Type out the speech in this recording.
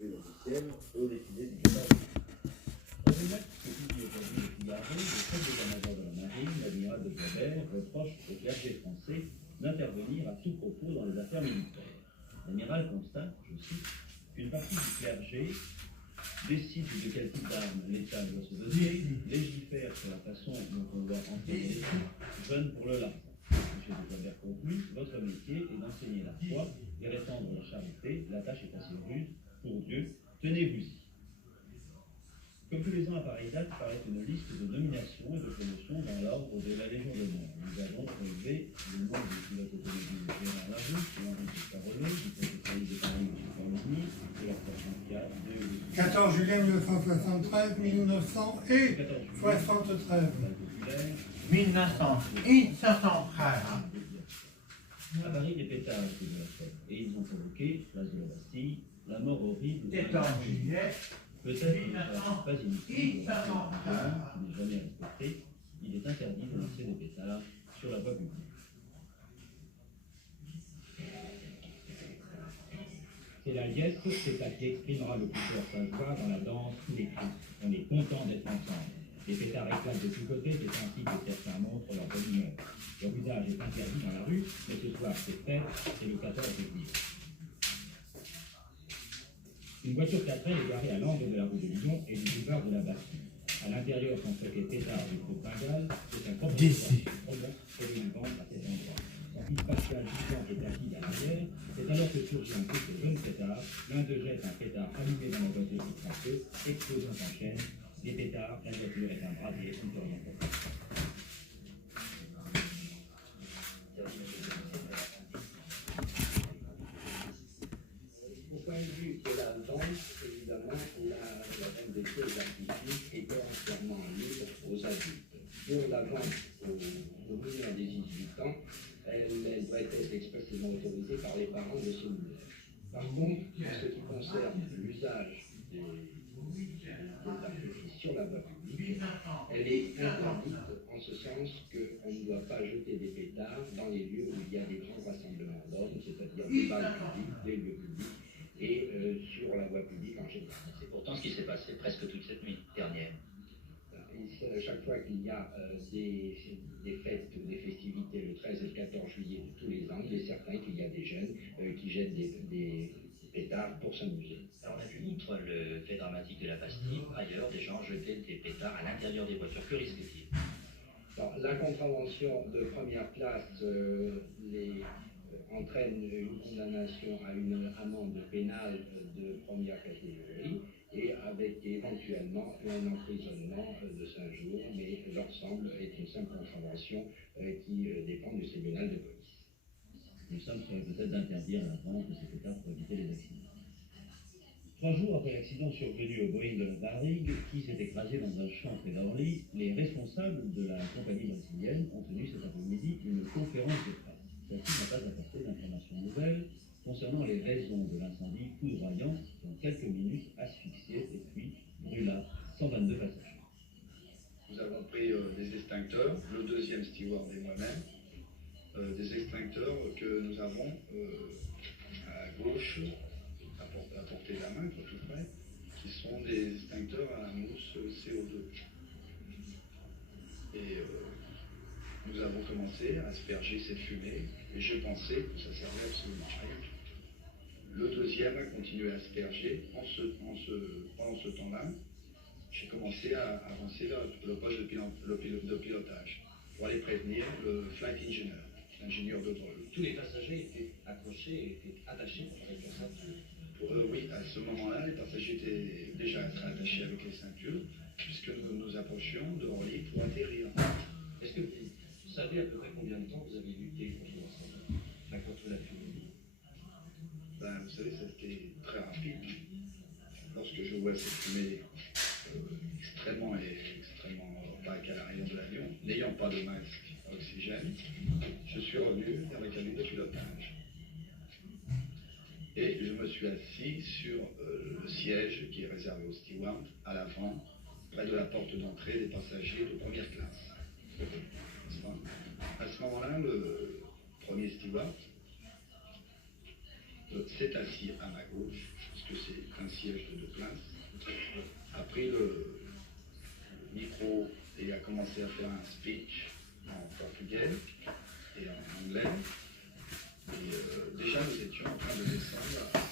les officiels au défilé du 14 juillet. Problématique que publie aujourd'hui le Figaro, le chef d'état-major de la marine, l'amiral de Brebert, reproche au clergé français d'intervenir à tout propos dans les affaires militaires. L'amiral constate, je cite, qu'une partie du clergé décide de quel type d'armes l'État doit se doter, légifère sur la façon dont on doit entraîner les troupes, jeune pour le larcin. M. de Brebert conclut, votre métier est d'enseigner la foi et répandre la charité, la tâche est assez rude, pour Dieu, tenez-vous-y. Comme tous les ans à pareille date, paraît une liste de nominations et de promotions dans l'ordre de la Légion d'honneur. Nous avons relevé le nom du pilote automobile Gérard Larouche, de Henri Pescarollet, du professeur de Paris M. Cornigny, de la Franck de 14 juillet 1973, 1973. 1973. À Paris, les pétards étaient de la fête, et ils ont provoqué, place de la Bastille, la mort horrible de 14 juillet. peut-être qu'il ne sera pas inutile qui n'est jamais respecté. Il est interdit de lancer des pétards sur la voie publique. C'est la liesse, c'est ça qui exprimera le plus fort sa joie dans la danse tous les cris. On est content d'être ensemble. Les pétards éclatent de tous côtés, c'est ainsi que certains montrent leur bonne humeur. Leur usage est interdit dans la rue, mais ce soir c'est fête, c'est le 14 juillet. Une voiture 4x est garée à l'angle de la rue de Lyon et du boulevard de la Bastille. À l'intérieur sont stockés pétards du groupe Bengale, c'est un promoteur que nous vendre à cet endroit. Son fils Pascal Gisant est assis à l'arrière, c'est alors que surgit un groupe de jeunes pétards. L'un d'eux jette un pétard allumé dans la voiture qui traque, explosant en chaîne. Les pétards, la voiture est un brasier, on ne peut rien faire. Au point de vue de la vente, évidemment, la vente des feux artificiels est entièrement libre aux adultes. Pour la vente aux mineurs des 18 ans, elle doit être expressément autorisée par les parents de ces mineurs. Par contre, en ce qui concerne l'usage des artifices sur la voie publique, elle est interdite en ce sens qu'on ne doit pas jeter des pétards dans les lieux où il y a des grands rassemblements d'ordre, c'est-à-dire des balles publiques, des lieux publics, et sur la voie publique en général. C'est pourtant ce qui s'est passé presque toute cette nuit dernière. Chaque fois qu'il y a des fêtes ou des festivités le 13 et le 14 juillet de tous les ans, il est certain qu'il y a des jeunes qui jettent des pétards pour s'amuser. Alors on a vu, outre le fait dramatique de la Bastille, ailleurs des gens jetaient des pétards à l'intérieur des voitures. Que risque-t-il? Alors, la contravention de première classe entraîne une condamnation à une amende pénale de première catégorie et avec éventuellement un emprisonnement de 5 jours, mais l'ensemble est une simple contravention qui dépend du tribunal de police. Nous sommes sur peut-être d'interdire la vente de ces pétards pour éviter les accidents. 3 jours après l'accident survenu au Boeing de la Varig, qui s'est écrasé dans un champ près d'Orly, les responsables de la compagnie brésilienne ont tenu cet après-midi une conférence de presse. Celle-ci n'a pas apporté d'informations nouvelles concernant les raisons de l'incendie foudroyant qui, en quelques minutes, asphyxié et puis brûla 122 passagers. Nous avons pris des extincteurs, le deuxième steward et moi-même, des extincteurs que nous avons à gauche, à portée de la main, tout près, qui sont des extincteurs à mousse CO2. Et nous avons commencé à asperger cette fumée, et je pensais que ça servait absolument à rien. Le deuxième a continué à asperger. Pendant ce temps-là, j'ai commencé à avancer vers le poste de pilotage pour aller prévenir le flight engineer, l'ingénieur de vol. Tous les passagers étaient accrochés, étaient attachés avec la ceinture. Oui, à ce moment-là, les passagers étaient déjà attachés avec les ceintures, puisque nous approchions de Orly pour atterrir. Est-ce que vous savez à peu près combien de temps vous avez lutté contre l'incendie, contre la fumée? Vous savez, c'était très rapide. Lorsque je vois cette fumée extrêmement opaque à l'arrière de l'avion, n'ayant pas de masque à oxygène, je suis revenu vers la cabine de pilotage. Et je me suis assis sur le siège qui est réservé aux stewards, à l'avant, près de la porte d'entrée des passagers de première classe. À ce moment-là, le premier steward s'est assis à ma gauche, puisque c'est un siège de 2 places, a pris le micro et a commencé à faire un speech en portugais et en anglais. Et déjà, nous étions en train de descendre